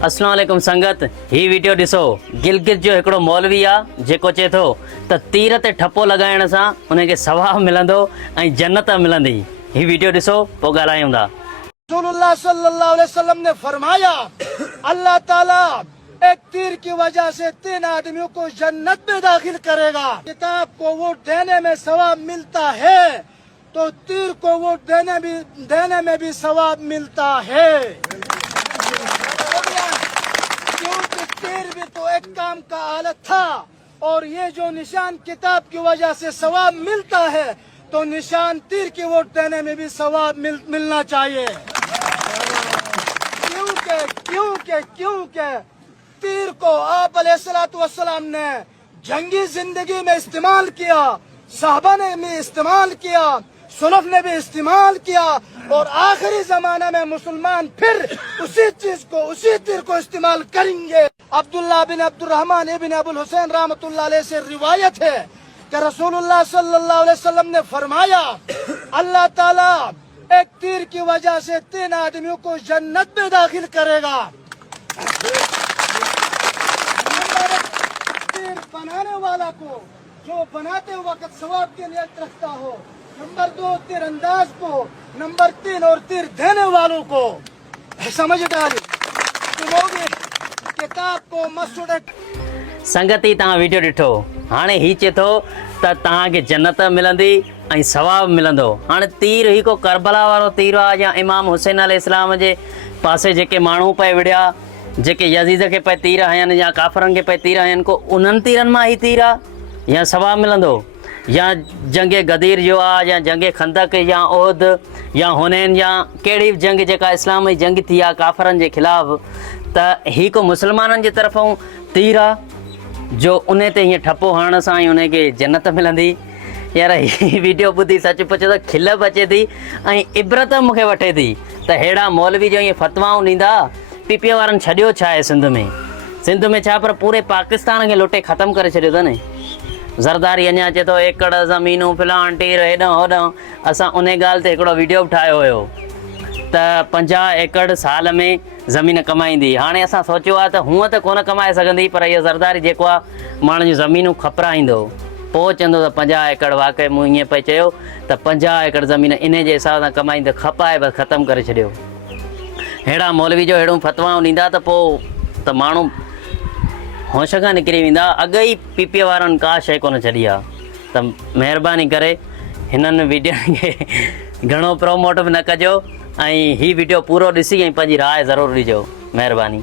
अस्सलाम वालेकुम संगत। ही वीडियो ॾिसो। गिलगित जो हिकिड़ो मौलवी आहे जेको चए थो त तीर ते ठपो लॻाइण सां उनखे सवाबु मिलंदो ऐं जन्नत मिलंदी। ही वीडियो ॾिसो पोइ ॻाल्हायूं था। रसूलुल्लाह सल्लल्लाहु अलैहि वसल्लम ने फरमाया, अल्लाह ताला एक तीर की वजह से 3 आदमियों को जन्नत में दाखिल करेगा। किताब को वोट देने में सवाब मिलता है तो तीर को वोट देने में भी सवाब मिलता है, क्योंकि तीर भी तो एक काम का आलत था और ये जो निशान किताब की वजह से सवाब मिलता है तो निशान तीर की वोट देने में भी सवाब मिलना चाहिए। क्योंकि तीर को आप अलैहिस्सलातु वस्सलाम ने जंगी जिंदगी में इस्तेमाल किया, साहबा ने भी इस्तेमाल किया, सुलफ ने भी इस्तेमाल किया और आखिरी जमाने में मुसलमान फिर उसी तीर को इस्तेमाल करेंगे। अब्दुल्लाह बिन अब्दुर्रहमान इब्न अबुल हुसैन रहमतुल्लाह अलैह से रिवायत है कि रसूलुल्लाह सल्लल्लाहु अलैहि वसल्लम ने फरमाया, अल्लाह ताला एक तीर की वजह से 3 आदमियों को जन्नत में दाखिल करेगा। तीर बनाने वाला को, जो बनाते वक्त सवाब के लिए रखता हो, नंबर 2 तीरंदाज को, नंबर 3 और तीर देने वालों को। समझदारी किताब को मसुड़ संगति तव्हां वीडियो ॾिठो। हाणे ही चए थो त तव्हांखे जन्नत मिलंदी ऐं सवाबु मिलंदो। हाणे तीर ही को करबला वारो तीर आहे या इमाम हुसैन अलैहिस्सलाम जे पासे जेके माण्हू पए विढ़िया, जेके यज़ीद खे पए तीर हयनि या काफ़रनि खे पए तीर हयनि, को उन्हनि तीरनि मां ही तीर आहे या सवाबु मिलंदो, या जंगे गदीर जो आहे या जंगे खंदक या ओहद या हुनैन या कहिड़ी बि जंग जेका इस्लाम जी जंग थी आहे काफ़रनि जे ख़िलाफ़, त ही को मुसलमाननि जे तरफ़ां तीर आहे जो उन ते हीअं ठपो हणण सां ई उनखे जन्नत मिलंदी। यार ही वीडियो ॿुधी सच पुछो त खिल बि अचे थी ऐं इबरत मूंखे वठे थी त अहिड़ा मौलवी जो ईअं फतवाऊं ॾींदा। पीपीए वारनि छॾियो छा आहे सिंध में छा, पर पूरे पाकिस्तान खे लुटे ख़तमु करे छॾियो अथनि। ज़रदारी अञा चए थो एकड़ ज़मीनूं फिलान टीर हेॾां होॾां। असां उन ॻाल्हि ते हिकिड़ो वीडियो बि ठाहियो हुयो त 50 एकड़ साल में ज़मीन कमाईंदी। हाणे असां सोचियो आहे त हूअं त कोन कमाए सघंदी, पर इहो ज़रदारी जेको आहे माण्हुनि जूं ज़मीनूं खपराईंदो। पोइ चवंदो त 50 एकड़ वाक़ई मूं ईअं पई चयो त 50 एकड़ ज़मीन इन जे हिसाब सां कमाईंदो, खपाए बसि ख़तमु करे छॾियो। अहिड़ा मौलवी जो अहिड़ियूं फतवाऊं ॾींदा त पोइ त माण्हू होश खां निकिरी वेंदा। अॻु ई पीपीए वारनि का शइ कोन छॾी आहे। त महिरबानी करे हिननि वीडियो खे घणो प्रोमोट बि न कजो ऐं ही वीडियो पूरो ॾिसी ऐं पंहिंजी राय ज़रूरु ॾिजो। महिरबानी।